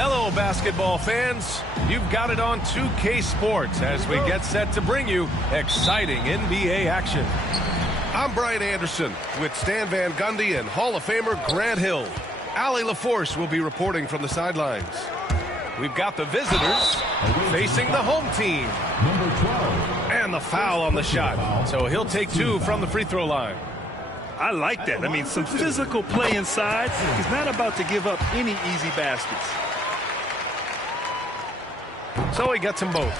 Hello, basketball fans. You've got it on 2K Sports as we get set to bring you exciting NBA action. I'm Brian Anderson with Stan Van Gundy and Hall of Famer Grant Hill. Allie LaForce will be reporting from the sidelines. We've got the visitors facing the home team. Number 12. And the foul on the shot. So he'll take two from the free throw line. I like that. I mean, some physical play inside. He's not about to give up any easy baskets. So he gets them both.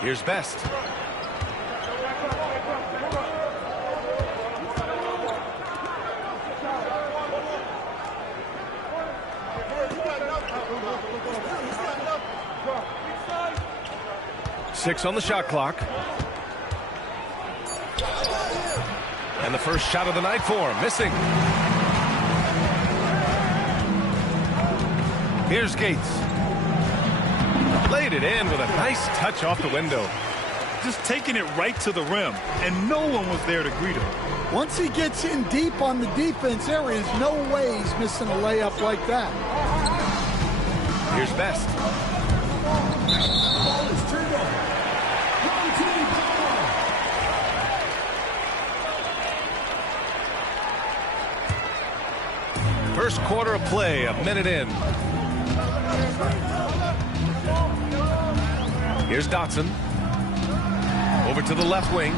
Here's Best. Six on the shot clock. And the first shot of the night for him, missing. Here's Gates. Laid it in with a nice touch off the window. Just taking it right to the rim, and no one was there to greet him. Once he gets in deep on the defense, there is no way he's missing a layup like that. Here's Best. Ball is turned over. Wrong team foul. First quarter of play, a minute in. Here's Dotson. Over to the left wing.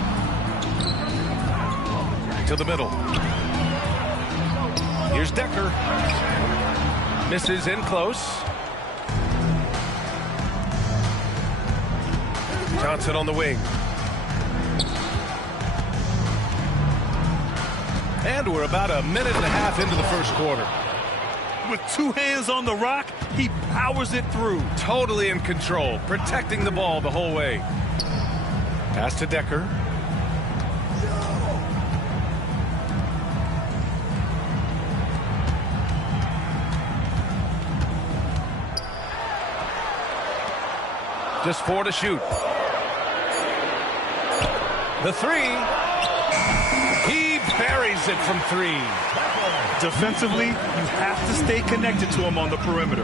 To the middle. Here's Decker. Misses in close. Johnson on the wing. And we're about a minute and a half into the first quarter. With two hands on the rock, he powers it through. Totally in control, protecting the ball the whole way. Pass to Decker. Just four to shoot. The three. He buries it from three. Defensively, you have to stay connected to him on the perimeter.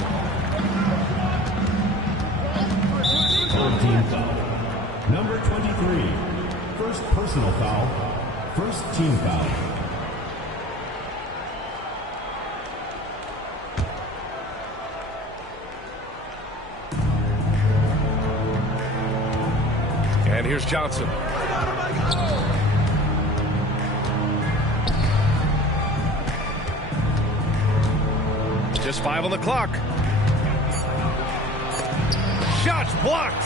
Third team foul. Number 23. First personal foul. First team foul. And here's Johnson. Just five on the clock. Shots blocked.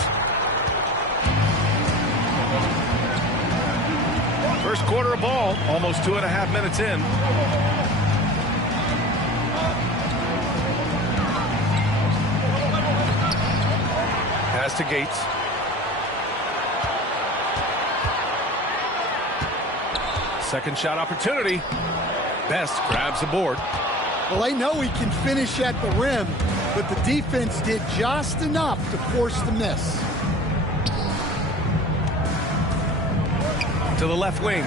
First quarter of ball, almost 2.5 minutes in. Pass to Gates. Second shot opportunity. Best grabs the board. Well, they know he can finish at the rim, but the defense did just enough to force the miss. To the left wing.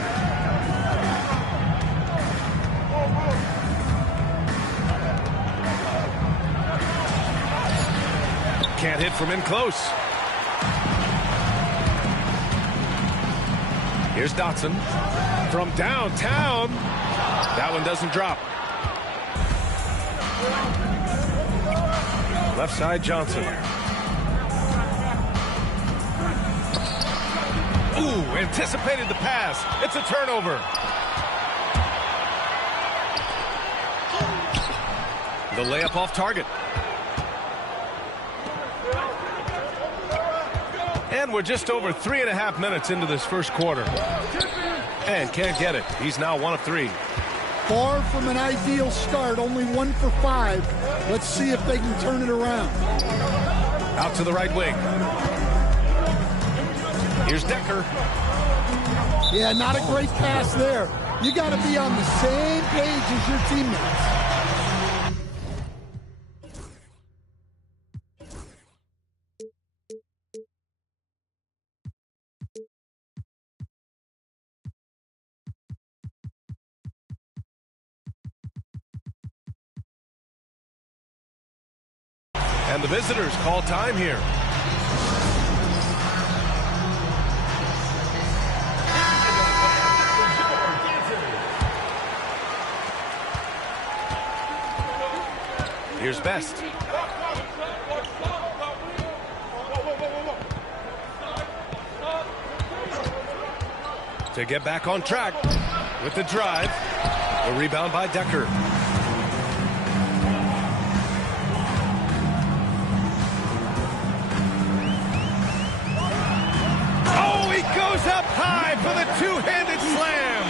Can't hit from in close. Here's Dotson. From downtown. That one doesn't drop. Left side, Johnson. Ooh, anticipated the pass. It's a turnover. The layup off target. And we're just over 3.5 minutes into this first quarter. And can't get it. He's now 1 of 3. Far from an ideal start, only 1 for 5. Let's see if they can turn it around. Out to the right wing. Here's Decker. Yeah, not a great pass there. You got to be on the same page as your teammates. And the visitors call time here. Here's Best. To get back on track with the drive. The rebound by Decker. Oh, he goes up high for the two-handed slam.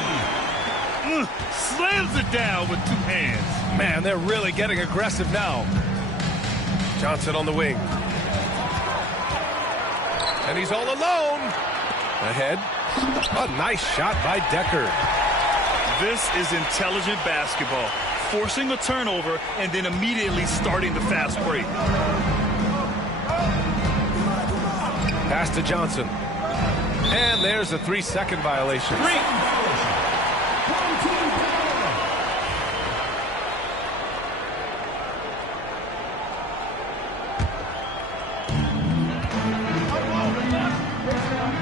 Slams it down with two hands. Man, they're really getting aggressive now. Johnson on the wing. And he's all alone. Ahead. A nice shot by Decker. This is intelligent basketball. Forcing a turnover and then immediately starting the fast break. Pass to Johnson. And there's a 3-second violation.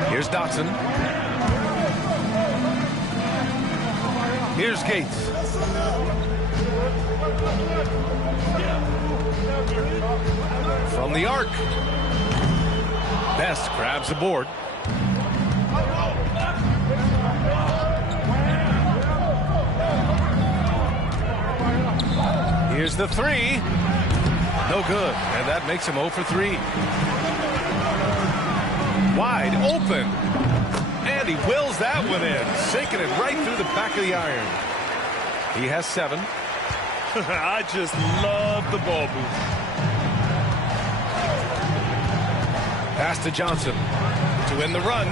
Here's Dotson. Here's Gates. From the arc. Best grabs the board. Here's the three. No good. And that makes him 0 for 3. Wide open. And he wills that one in, sinking it right through the back of the iron. He has 7. I just love the ball move. Pass to Johnson to win the run.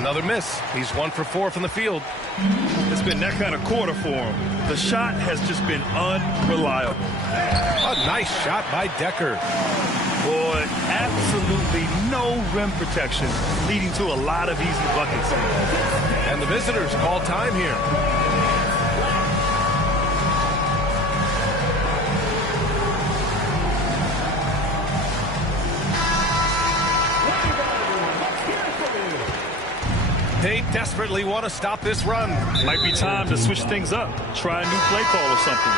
Another miss. He's 1 for 4 from the field. It's been that kind of quarter for him. The shot has just been unreliable. A nice shot by Decker. Boy, absolutely no rim protection, leading to a lot of easy buckets. And the visitors call time here. They desperately want to stop this run. Might be time to switch things up. Try a new play call or something.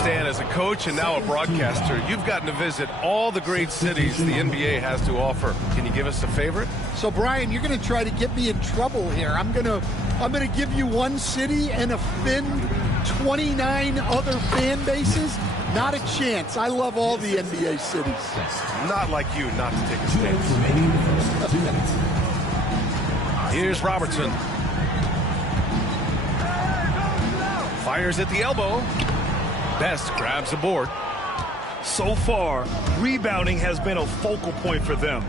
Stan, as a coach and now a broadcaster, you've gotten to visit all the great cities the NBA has to offer. Can you give us a favorite? So, Brian, you're going to try to get me in trouble here. I'm going to give you one city and offend 29 other fan bases. Not a chance. I love all the NBA cities. Not like you not to take a stance. Here's Robertson. Fires at the elbow. Best grabs the board. So far, rebounding has been a focal point for them.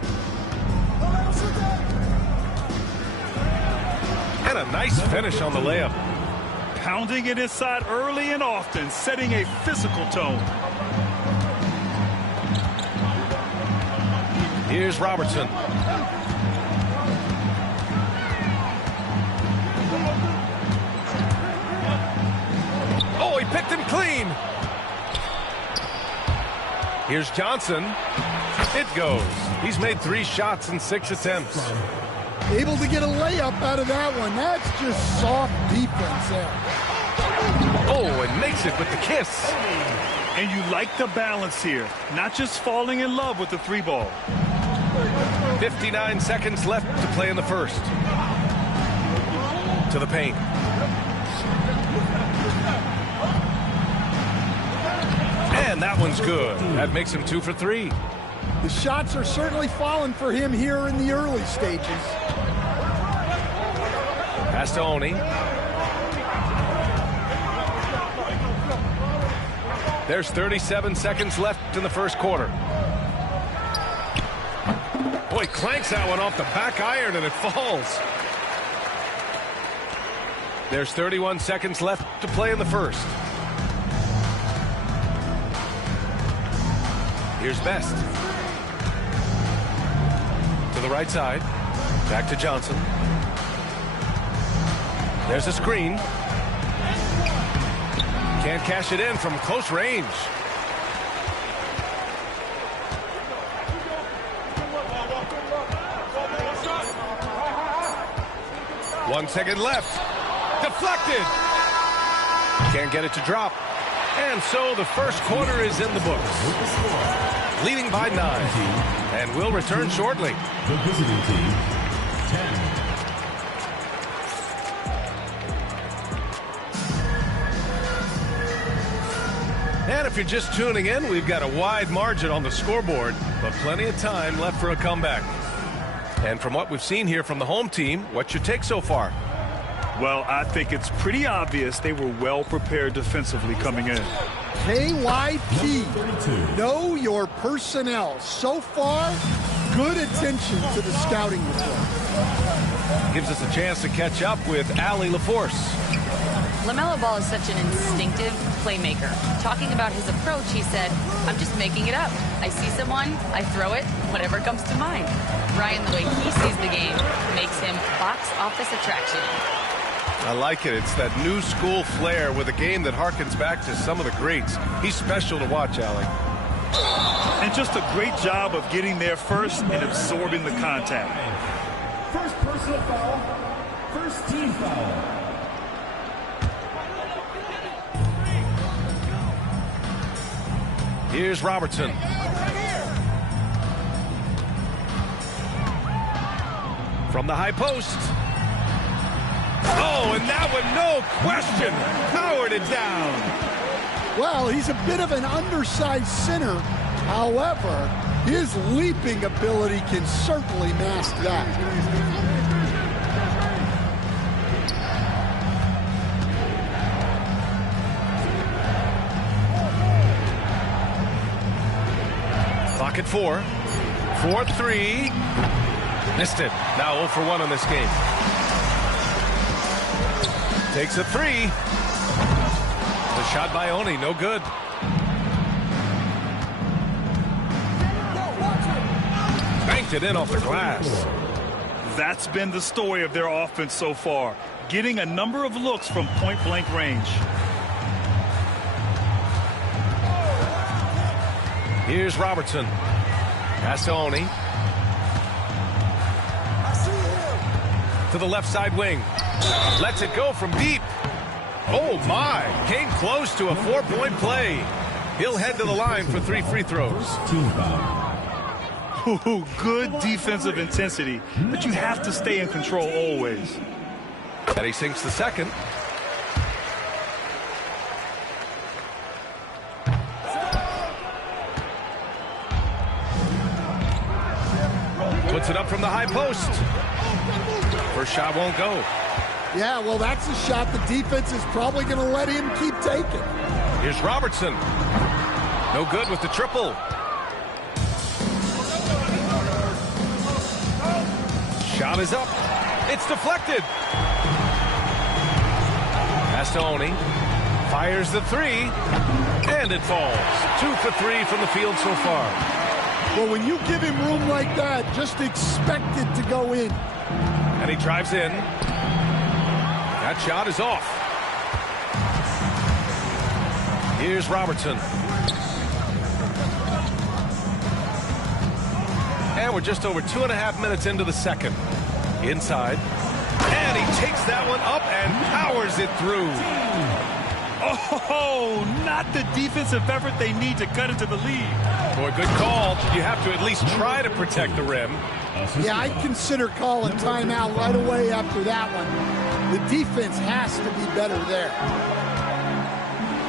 And a nice finish on the layup. Pounding it inside early and often, setting a physical tone. Here's Robertson. Oh, he picked him clean. Here's Johnson. It goes. He's made 3 shots in 6 attempts. Able to get a layup out of that one. That's just soft defense there. Oh, and makes it with the kiss. And you like the balance here. Not just falling in love with the 3 ball. 59 seconds left to play in the first. To the paint. And that one's good. That makes him 2 for 3. The shots are certainly falling for him here in the early stages. Pass to Oni. There's 37 seconds left in the first quarter. Boy, clanks that one off the back iron and it falls. There's 31 seconds left to play in the first. Here's Best. To the right side. Back to Johnson. There's a screen. Can't cash it in from close range. 1 second left. Deflected. Can't get it to drop. And so the first quarter is in the books. Leading by 9. And we'll return shortly. The visiting team, 10. And if you're just tuning in, we've got a wide margin on the scoreboard, but plenty of time left for a comeback. And from what we've seen here from the home team, what's your take so far? Well, I think it's pretty obvious they were well prepared defensively coming in. KYP, know your personnel. So far, good attention to the scouting report. Gives us a chance to catch up with Allie LaForce. LaMelo Ball is such an instinctive playmaker. Talking about his approach, he said, I'm just making it up. I see someone, I throw it, whatever comes to mind. Ryan, the way he sees the game, makes him box office attraction. I like it. It's that new school flair with a game that harkens back to some of the greats. He's special to watch, Allie. And just a great job of getting there first and absorbing the contact. First personal foul. First team foul. Here's Robertson. From the high post. Oh, and that one, no question, powered it down. Well, he's a bit of an undersized center. However, his leaping ability can certainly mask that. Clock at 4. 4-3. Missed it. Now 0 for 1 on this game. Takes a 3. The shot by Oni, no good. Banked it in off the glass. That's been the story of their offense so far, getting a number of looks from point-blank range. Here's Robertson. Pass to Oni. To the left side wing. Lets it go from deep. Oh, my. Came close to a 4-point play. He'll head to the line for 3 free throws. Team foul. Ooh, good defensive intensity, but you have to stay in control always. And he sinks the second. Puts it up from the high post. First shot won't go. Yeah, well, that's a shot the defense is probably going to let him keep taking. Here's Robertson. No good with the triple. Shot is up. It's deflected. Pass to Oni. Fires the 3. And it falls. 2 for 3 from the field so far. Well, when you give him room like that, just expect it to go in. And he drives in. That shot is off. Here's Robertson. And we're just over 2.5 minutes into the second. Inside. And he takes that one up and powers it through. Oh, not the defensive effort they need to cut into the lead. Boy, good call. You have to at least try to protect the rim. Yeah, I'd consider calling timeout right away after that one. The defense has to be better there.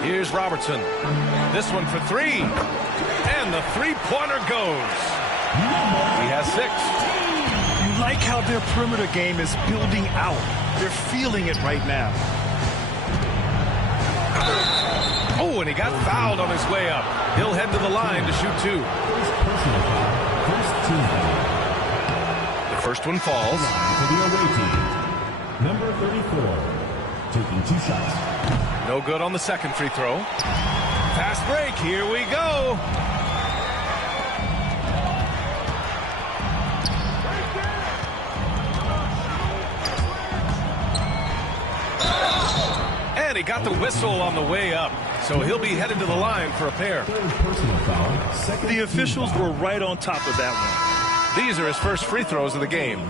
Here's Robertson. This one for 3. And the three-pointer goes. He has 6. You like how their perimeter game is building out. They're feeling it right now. Oh, and he got fouled on his way up. He'll head to the line to shoot 2. First team foul. The first one falls. For the away team, number 34, taking 2 shots. No good on the second free throw. Fast break. Here we go. And he got the whistle on the way up. So he'll be headed to the line for a pair. Third personal foul. Second The officials were right on top of that one. These are his first free throws of the game.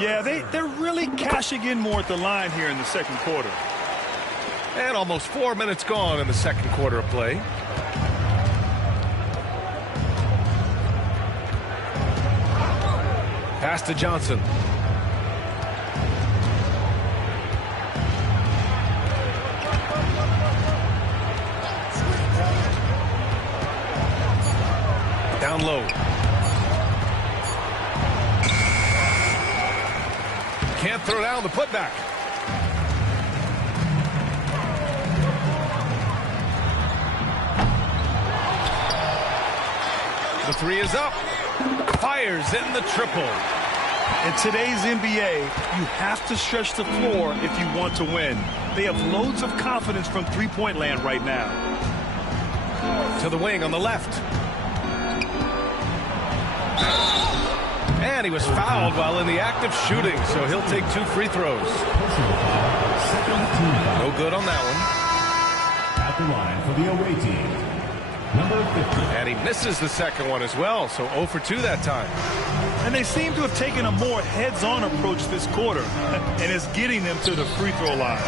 Yeah, they're really cashing in more at the line here in the second quarter. And almost 4 minutes gone in the second quarter of play. Pass to Johnson. Down low. Can't throw down the putback. The three is up. Fires in the triple. In today's NBA, you have to stretch the floor if you want to win. They have loads of confidence from three-point land right now. To the wing on the left. And he was fouled while in the act of shooting, so he'll take 2 free throws. No good on that one. At the line for the away team, number 50. And he misses the second one as well, so 0 for 2 that time. And they seem to have taken a more heads-on approach this quarter, and it's getting them to the free throw line.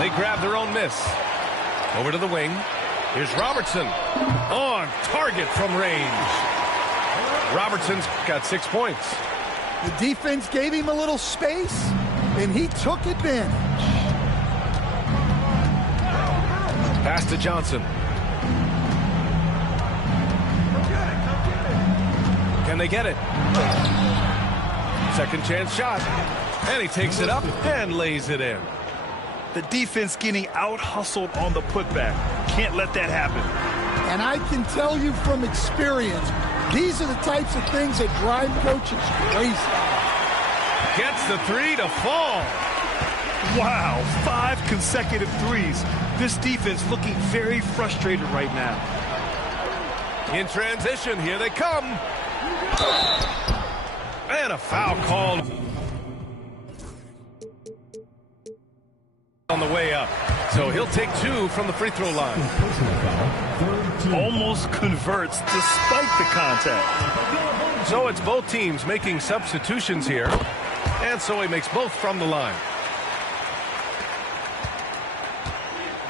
They grab their own miss. Over to the wing. Here's Robertson. On target from range. Robertson's got 6 points. The defense gave him a little space, and he took advantage. Pass to Johnson. Can they get it? Second chance shot. And he takes it up and lays it in. The defense getting out-hustled on the putback. Can't let that happen. And I can tell you from experience, these are the types of things that drive coaches crazy. Gets the three to fall. Wow, 5 consecutive threes. This defense looking very frustrated right now. In transition, here they come. And a foul called on the way up. So he'll take 2 from the free throw line. Almost converts despite the contact. So it's both teams making substitutions here. And so he makes both from the line.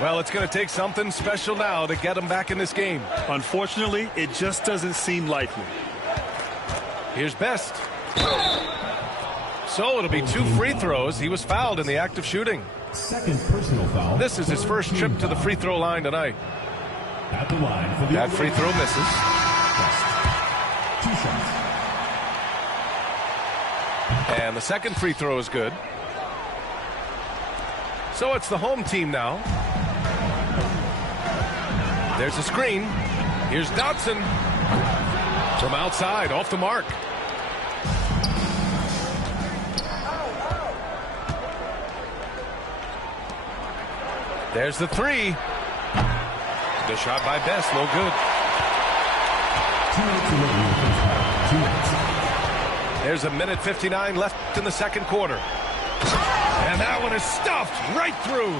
Well, it's going to take something special now to get him back in this game. Unfortunately, it just doesn't seem likely. Here's Best. So it'll be 2 free throws. He was fouled in the act of shooting. Second personal foul. This is his first trip to the free throw line tonight. At the line for the That free throw misses. 2 shots. And the second free throw is good. So it's the home team now. There's a screen. Here's Dotson. From outside, off the mark. There's the three. The shot by Best, no good. 2 minutes. There's a minute 59 left in the second quarter. And that one is stuffed right through.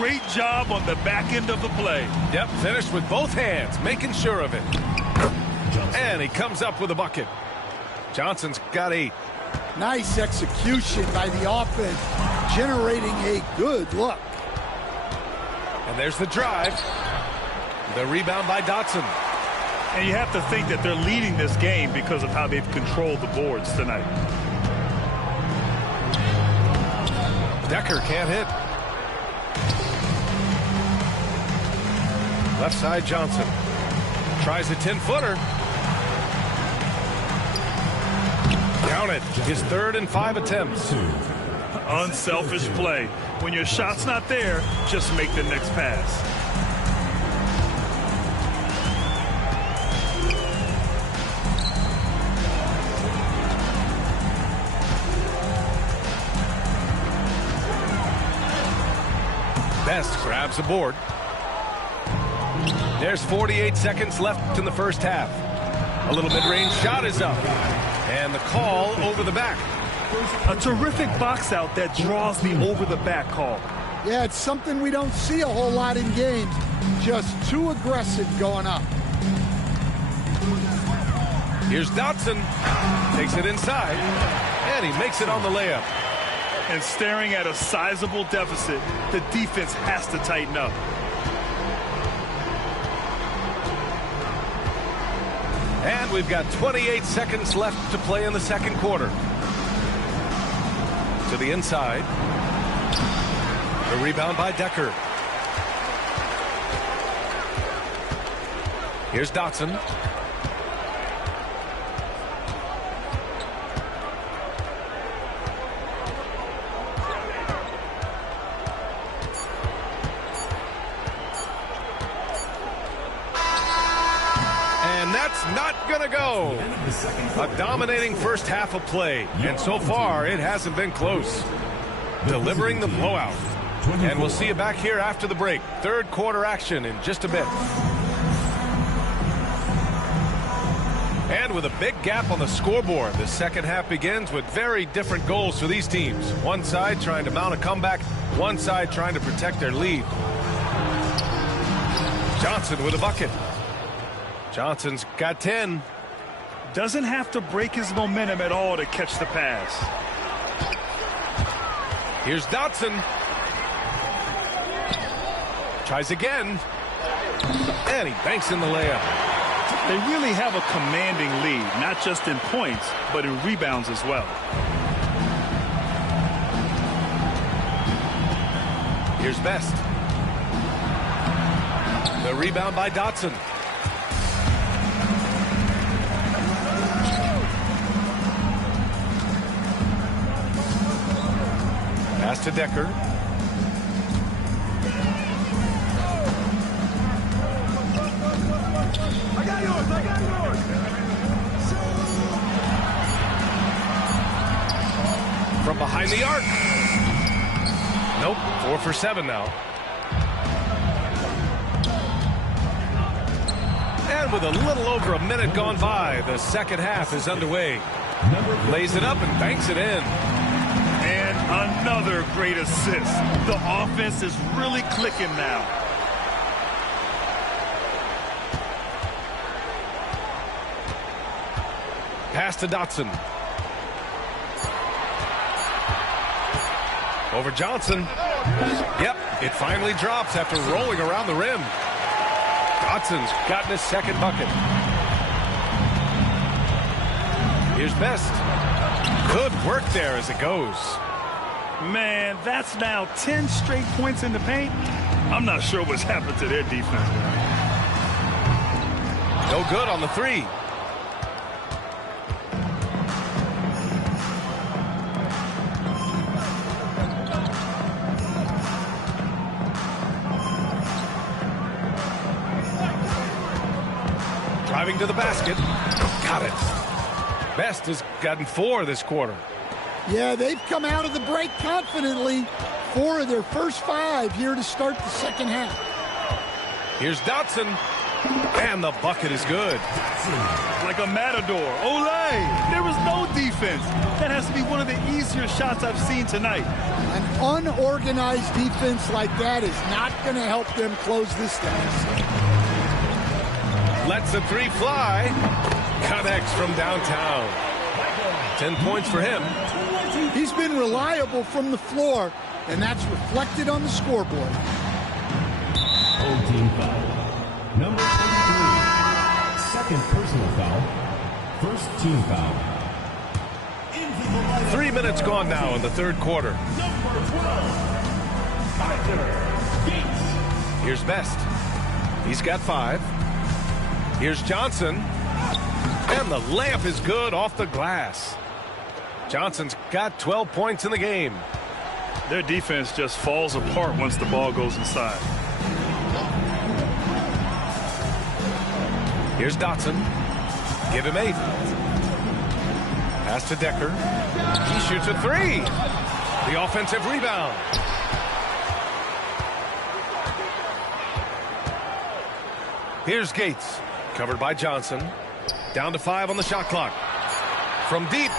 Great job on the back end of the play. Yep, finished with both hands, making sure of it. And he comes up with a bucket. Johnson's got 8. Nice execution by the offense, generating a good look. And there's the drive. The rebound by Dotson. And you have to think that they're leading this game because of how they've controlled the boards tonight. Decker can't hit. Left side Johnson. Tries a 10-footer. Down it. His 3rd and 5 attempts. Unselfish play. When your shot's not there, just make the next pass. Best grabs the board. There's 48 seconds left in the first half. A little mid-range shot is up. And the call over the back. A terrific box out that draws the over-the-back call. Yeah, it's something we don't see a whole lot in games. Just too aggressive going up. Here's Dotson. Takes it inside. And he makes it on the layup. And staring at a sizable deficit, the defense has to tighten up. And we've got 28 seconds left to play in the second quarter. To the inside. The rebound by Decker. Here's Dotson. And that's not going to go. A dominating first half of play. And so far, it hasn't been close. Delivering the blowout. And we'll see you back here after the break. Third quarter action in just a bit. And with a big gap on the scoreboard, the second half begins with very different goals for these teams. One side trying to mount a comeback, one side trying to protect their lead. Johnson with a bucket. Johnson's got 10. Doesn't have to break his momentum at all to catch the pass. Here's Dotson. Tries again. And he banks in the layup. They really have a commanding lead, not just in points, but in rebounds as well. Here's Best. The rebound by Dotson. Pass to Decker. From behind the arc. Nope, 4 for 7 now. And with a little over a minute gone by, the second half is underway. Lays it up and banks it in. And another great assist. The offense is really clicking now. Pass to Dotson. Over Johnson. Yep, it finally drops after rolling around the rim. Dotson's gotten his second bucket. Here's Best. Good work there as it goes. Man, that's now 10 straight points in the paint. I'm not sure what's happened to their defense. No good on the three. Driving to the basket. Got it. Best has gotten 4 this quarter. Yeah, they've come out of the break confidently. 4 of their first 5 here to start the second half. Here's Dotson. And the bucket is good. Like a matador. Olay! There was no defense. That has to be one of the easier shots I've seen tonight. An unorganized defense like that is not going to help them close this deficit. Lets the 3 fly. Connects from downtown. 10 points for him. He's been reliable from the floor, and that's reflected on the scoreboard. Old team foul. Number 33. Second personal foul. First team foul. 3 minutes gone now in the third quarter. Number 12. Here's Best. He's got 5. Here's Johnson. And the layup is good off the glass. Johnson's got 12 points in the game. Their defense just falls apart once the ball goes inside. Here's Dotson. Give him 8. Pass to Decker. He shoots a 3. The offensive rebound. Here's Gates. Covered by Johnson. Down to 5 on the shot clock. From deep.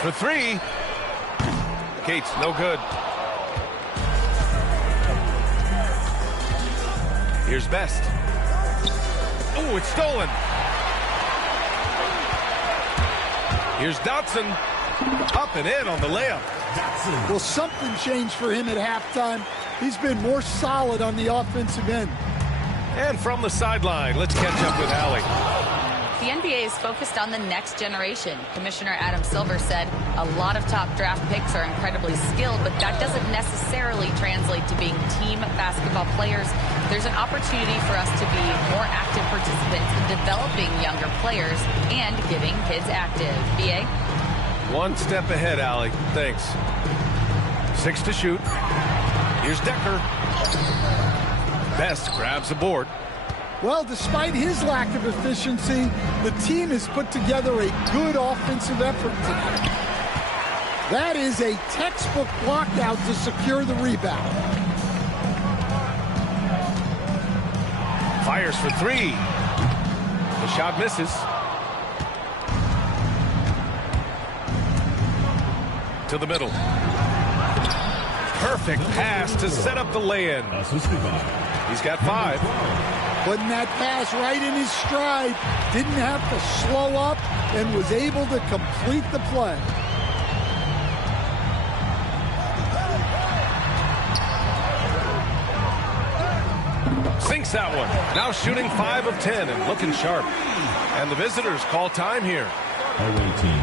For 3. Gates, no good. Here's Best. Oh, it's stolen. Here's Dotson. Up and in on the layup. Well, something changed for him at halftime. He's been more solid on the offensive end. And from the sideline, let's catch up with Allie. The NBA is focused on the next generation. Commissioner Adam Silver said a lot of top draft picks are incredibly skilled, but that doesn't necessarily translate to being team basketball players. There's an opportunity for us to be more active participants in developing younger players and getting kids active. BA? One step ahead, Allie. Thanks. 6 to shoot. Here's Decker. Best grabs the board. Well, despite his lack of efficiency, the team has put together a good offensive effort tonight. That is a textbook blockout to secure the rebound. Fires for 3. The shot misses. To the middle. Perfect pass to set up the lay-in. He's got 5. Putting that pass right in his stride. Didn't have to slow up and was able to complete the play. Sinks that one. Now shooting 5 of 10 and looking sharp. And the visitors call time here. Away team.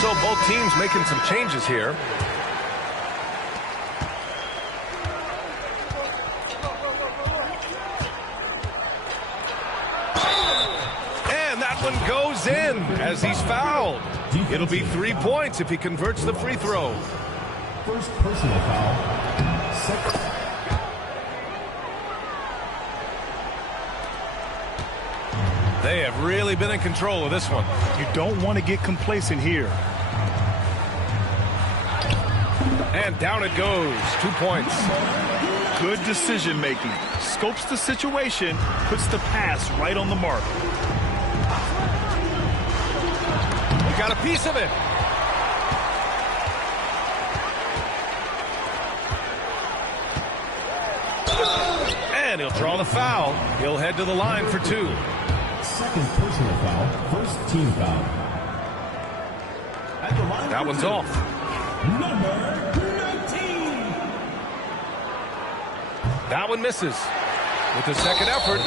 So both teams making some changes here. And that one goes in as he's fouled. It'll be 3 points if he converts the free throw. First personal foul. Second. They have really been in control of this one. You don't want to get complacent here. And down it goes. 2 points. Good decision making. Scopes the situation, puts the pass right on the mark. Got a piece of it. And he'll draw the foul. He'll head to the line for 2. Second personal foul. First team foul. At the line That one's off. Number 19. That one misses. With the second effort.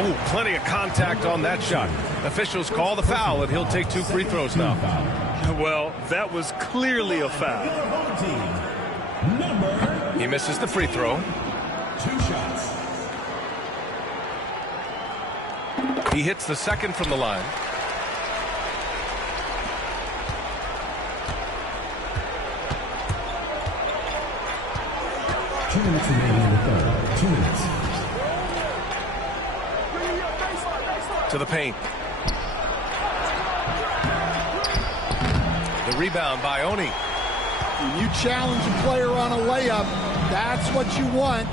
Oh, plenty of contact on that shot. Officials call the foul, and he'll take 2 free throws now. Well, that was clearly a foul. Number He misses the free throw. 2 shots. He hits the second from the line. Two minutes remaining in the third. 2 minutes. To the paint. The rebound by Oni. When you challenge a player on a layup, that's what you want.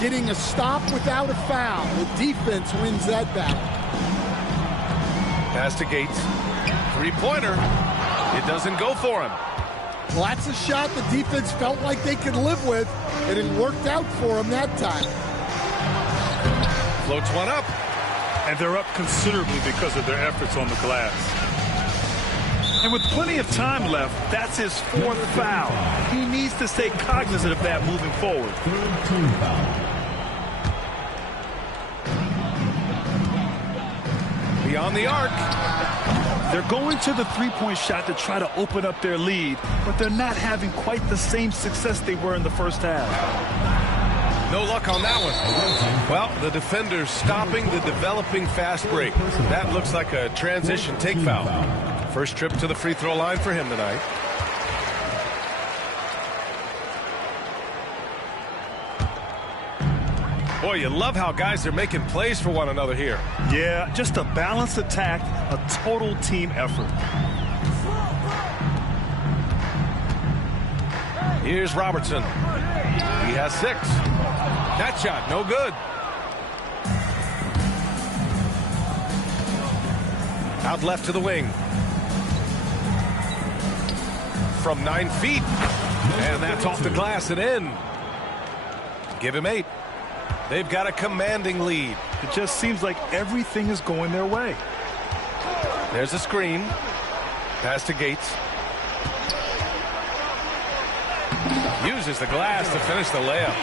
Getting a stop without a foul. The defense wins that battle. Pass to Gates. 3-pointer. It doesn't go for him. Well, that's a shot the defense felt like they could live with, and it worked out for them that time. Floats one up. And they're up considerably because of their efforts on the glass. And with plenty of time left, that's his 4th foul. He needs to stay cognizant of that moving forward. Third team foul. Beyond the arc. They're going to the three-point shot to try to open up their lead, but they're not having quite the same success they were in the first half. No luck on that one. Well, the defender's stopping the developing fast break. That looks like a transition take foul. First trip to the free throw line for him tonight. Boy, you love how guys are making plays for one another here. Yeah, just a balanced attack, a total team effort. Here's Robertson. He has 6. That shot, no good. Out left to the wing. From 9 feet. And that's off the glass and in. Give him 8. They've got a commanding lead. It just seems like everything is going their way. There's a screen. Pass to Gates. Uses the glass to finish the layup.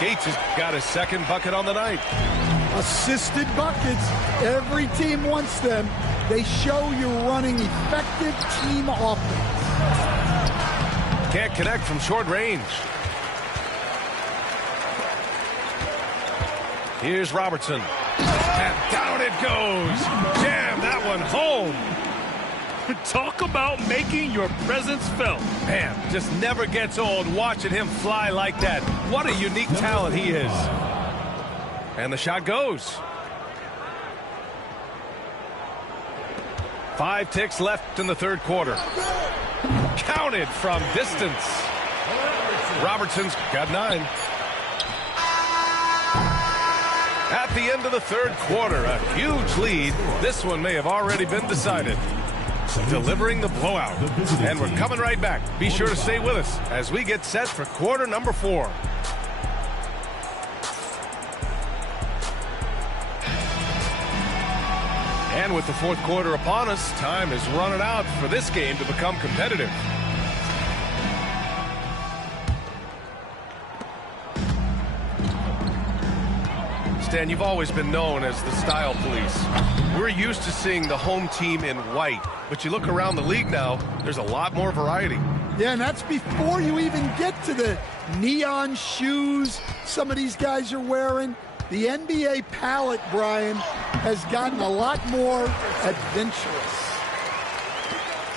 Gates has got his 2nd bucket on the night. Assisted buckets. Every team wants them. They show you're running effective team offense. Can't connect from short range. Here's Robertson. And down it goes. Jam that one home. Talk about making your presence felt. Man, just never gets old watching him fly like that. What a unique talent he is. And the shot goes. 5 ticks left in the 3rd quarter. Counted from distance. Robertson's got 9. At the end of the 3rd quarter, a huge lead. This one may have already been decided. Delivering the blowout. And we're coming right back. Be sure to stay with us as we get set for quarter number 4. And with the 4th quarter upon us, time is running out for this game to become competitive. Stan, you've always been known as the style police. We're used to seeing the home team in white, but you look around the league now, there's a lot more variety. Yeah, and that's before you even get to the neon shoes some of these guys are wearing. The NBA palette, Brian, has gotten a lot more adventurous.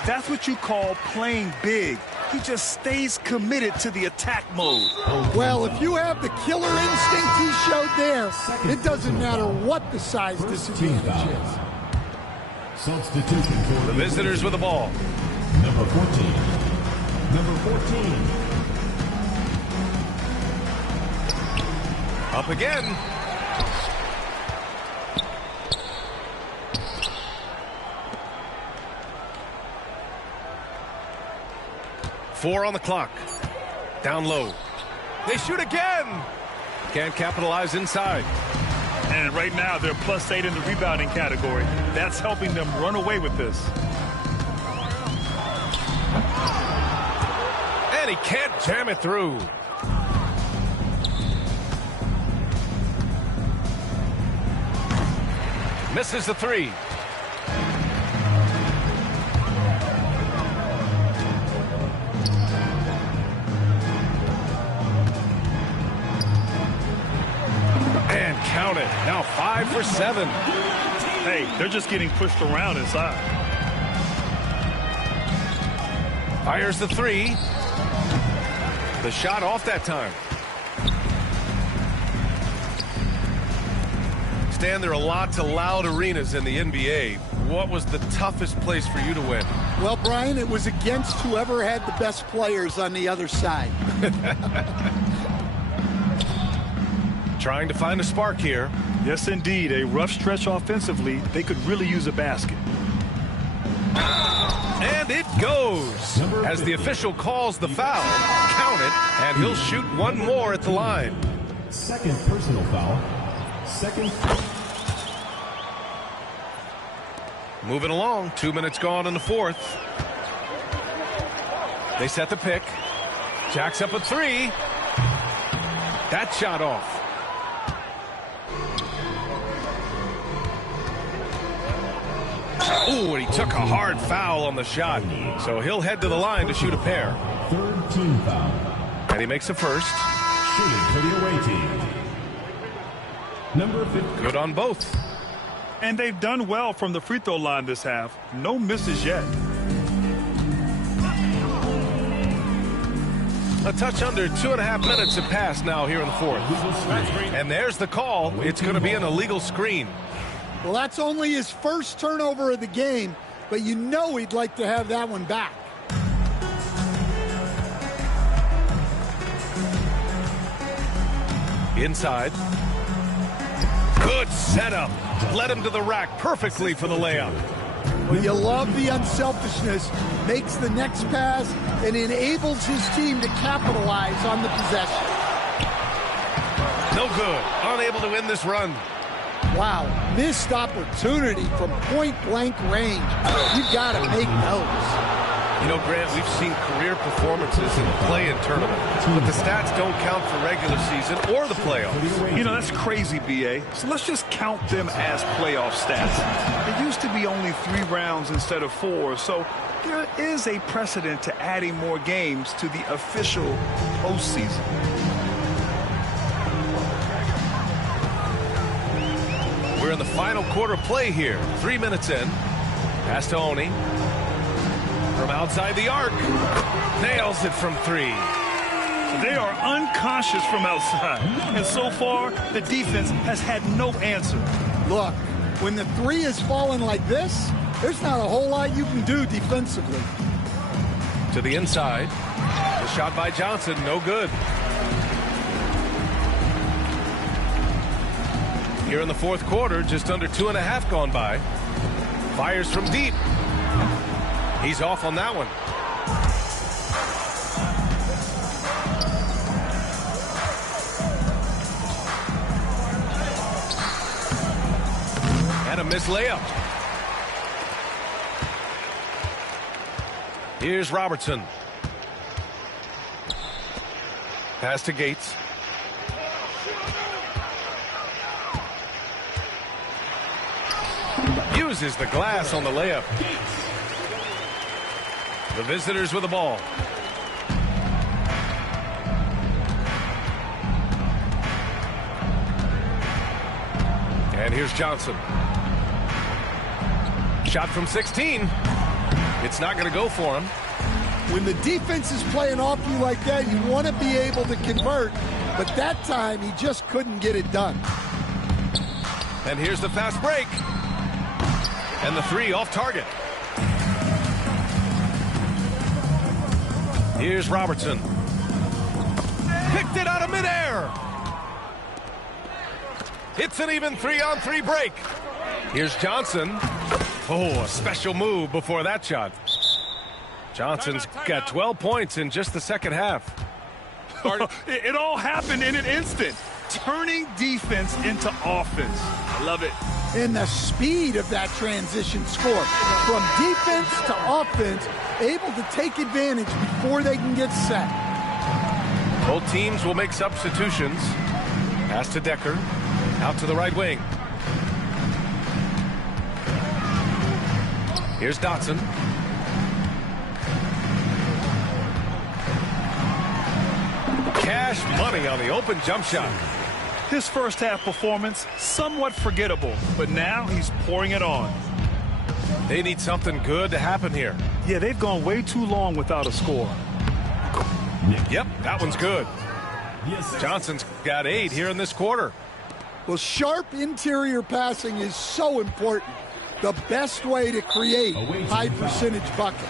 That's what you call playing big. He just stays committed to the attack mode. Well, if you have the killer instinct he showed there, it doesn't matter what the size disadvantage is. Substitution for The visitors with the ball. number 14. Number 14. Up again. Four on the clock. Down low. They shoot again. Can't capitalize inside. And right now, they're +8 in the rebounding category. That's helping them run away with this. And he can't jam it through. Misses the 3. And count it. Now 5 for 7. Hey, they're just getting pushed around inside. Fires the 3. The shot off that time. Stan, there are lots of loud arenas in the NBA. What was the toughest place for you to win? Well, Brian, it was against whoever had the best players on the other side. Trying to find a spark here. Yes, indeed. A rough stretch offensively. They could really use a basket. And it goes. As the official calls the foul, count it, and he'll shoot one more at the line. Second personal foul. Second. Moving along. 2 minutes gone in the 4th. They set the pick. Jacks up a 3. That shot off. Ooh, and he took a hard foul on the shot. So he'll head to the line to shoot a pair. Third team foul. And he makes the first. Shooting for the away team. Number 15. Good on both. And they've done well from the free throw line this half. No misses yet. A touch under 2.5 minutes have passed now here in the 4th. And there's the call. It's going to be an illegal screen. Well, that's only his first turnover of the game, but you know he'd like to have that one back. Inside. Good setup. Led him to the rack perfectly for the layup. Well, you love the unselfishness. Makes the next pass and enables his team to capitalize on the possession. No good. Unable to win this run. Wow, missed opportunity from point-blank range. You've got to make those. You know, Grant, we've seen career performances in the play-in tournament, but the stats don't count for regular season or the playoffs. You know, that's crazy, B.A. So let's just count them as playoff stats. It used to be only 3 rounds instead of 4, so there is a precedent to adding more games to the official postseason. We're in the final quarter play here. 3 minutes in. Pass to Oni. From outside the arc. Nails it from 3. They are unconscious from outside. And so far, the defense has had no answer. Look, when the 3 is falling like this, there's not a whole lot you can do defensively. To the inside. The shot by Johnson, no good. Here in the fourth quarter, just under 2.5 gone by. Fires from deep. He's off on that one. And a missed layup. Here's Robertson. Pass to Gates. Uses the glass on the layup. The visitors with the ball. And here's Johnson. Shot from 16. It's not going to go for him. When the defense is playing off you like that, you want to be able to convert. But that time, he just couldn't get it done. And here's the fast break. And the 3 off target. Here's Robertson. Picked it out of midair. It's an even 3-on-3 break. Here's Johnson. Oh, a special move before that shot. Johnson's got 12 points in just the second half. It all happened in an instant. Turning defense into offense. I love it. And the speed of that transition score. From defense to offense, able to take advantage before they can get set. Both teams will make substitutions. Pass to Decker. Out to the right wing. Here's Dotson. Cash money on the open jump shot. His first half performance, somewhat forgettable, but now he's pouring it on. They need something good to happen here. Yeah, they've gone way too long without a score. Yep, that one's good. Johnson's got 8 here in this quarter. Well, sharp interior passing is so important. The best way to create high percentage buckets.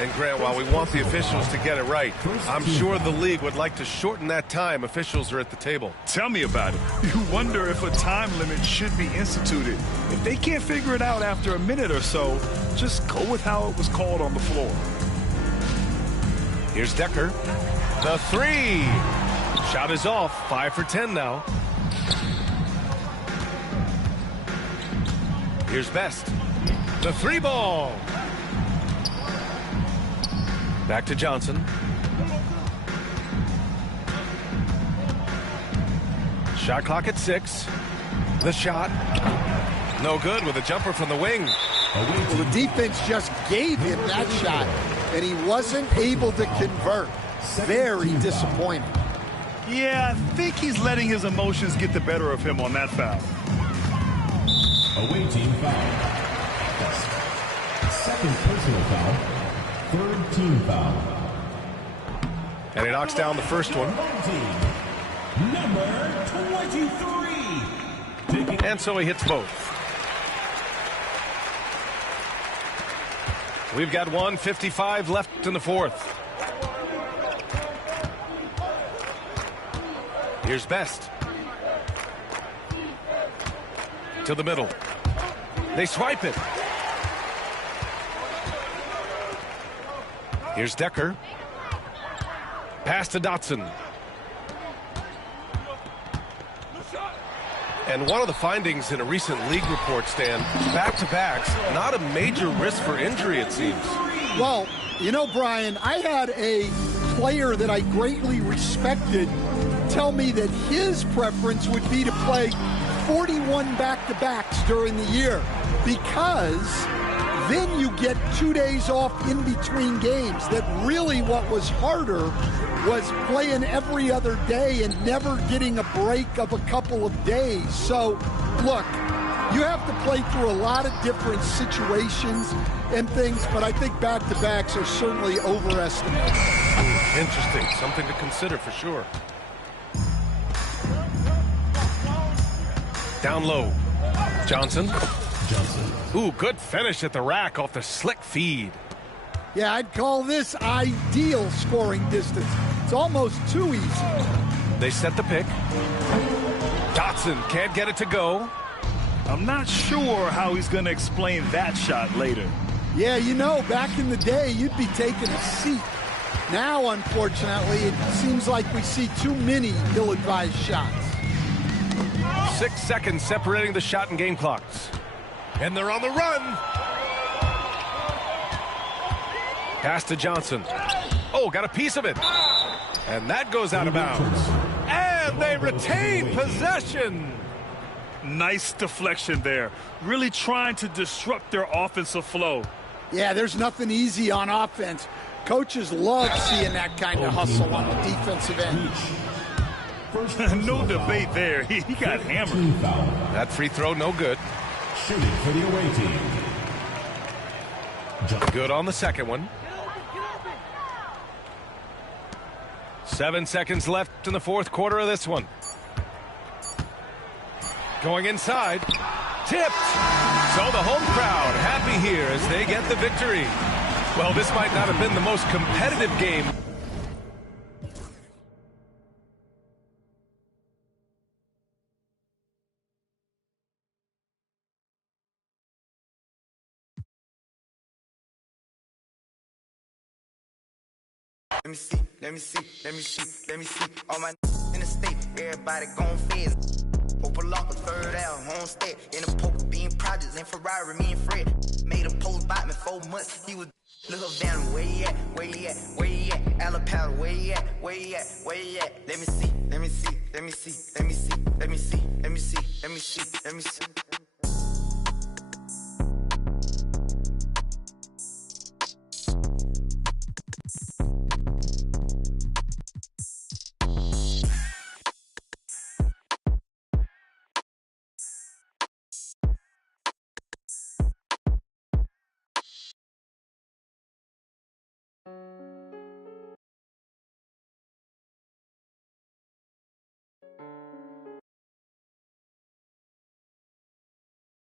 And Grant, while we want the officials to get it right, I'm sure the league would like to shorten that time officials are at the table. Tell me about it. You wonder if a time limit should be instituted. If they can't figure it out after a minute or so, just go with how it was called on the floor. Here's Decker. The 3. Shot is off. 5 for 10 now. Here's Best. The 3 ball. Back to Johnson. Shot clock at 6. The shot. No good with a jumper from the wing. Well, the defense just gave him that shot, and he wasn't able to convert. Very disappointing. Yeah, I think he's letting his emotions get the better of him on that foul. Away team foul. Second personal foul. Third team foul. And he knocks down the first one. Number 23. And so he hits both. We've got 1:55 left in the fourth. Here's Best. To the middle. They swipe it. Here's Decker. Pass to Dotson. And one of the findings in a recent league report, Stan, back-to-backs, not a major risk for injury, it seems. Well, you know, Brian, I had a player that I greatly respected tell me that his preference would be to play 41 back-to-backs during the year because then you get 2 days off in between games. That really what was harder was playing every other day and never getting a break of a couple of days. So, look, you have to play through a lot of different situations and things, but I think back-to-backs are certainly overestimated. Interesting. Something to consider for sure. Down low. Johnson. Ooh, good finish at the rack off the slick feed. Yeah, I'd call this ideal scoring distance. It's almost too easy. They set the pick. Dotson can't get it to go. I'm not sure how he's going to explain that shot later. Yeah, you know, back in the day, you'd be taking a seat. Now, unfortunately, it seems like we see too many ill-advised shots. 6 seconds separating the shot and game clocks. And they're on the run. Pass to Johnson. Oh, got a piece of it. And that goes out of bounds. And they retain possession. Nice deflection there. Really trying to disrupt their offensive flow. Yeah, there's nothing easy on offense. Coaches love seeing that kind of hustle on the defensive end. No debate there. He got hammered. That free throw, no good. Shooting for the away team. Good on the second one. 7 seconds left in the fourth quarter of this one. Going inside. Tipped. So the home crowd happy here as they get the victory. Well, this might not have been the most competitive game. Let me see, let me see, let me see, let me see. All my in the state, everybody gon' fizz. Open lock a third out, homestead. In the poker bean projects in Ferrari, me and Fred. Made a post by me 4 months. He was little van, where he at, where he at, where he at? Alabama, where he at, where he at, where he at? Let me see, let me see, let me see, let me see, let me see, let me see, let me see, let me see.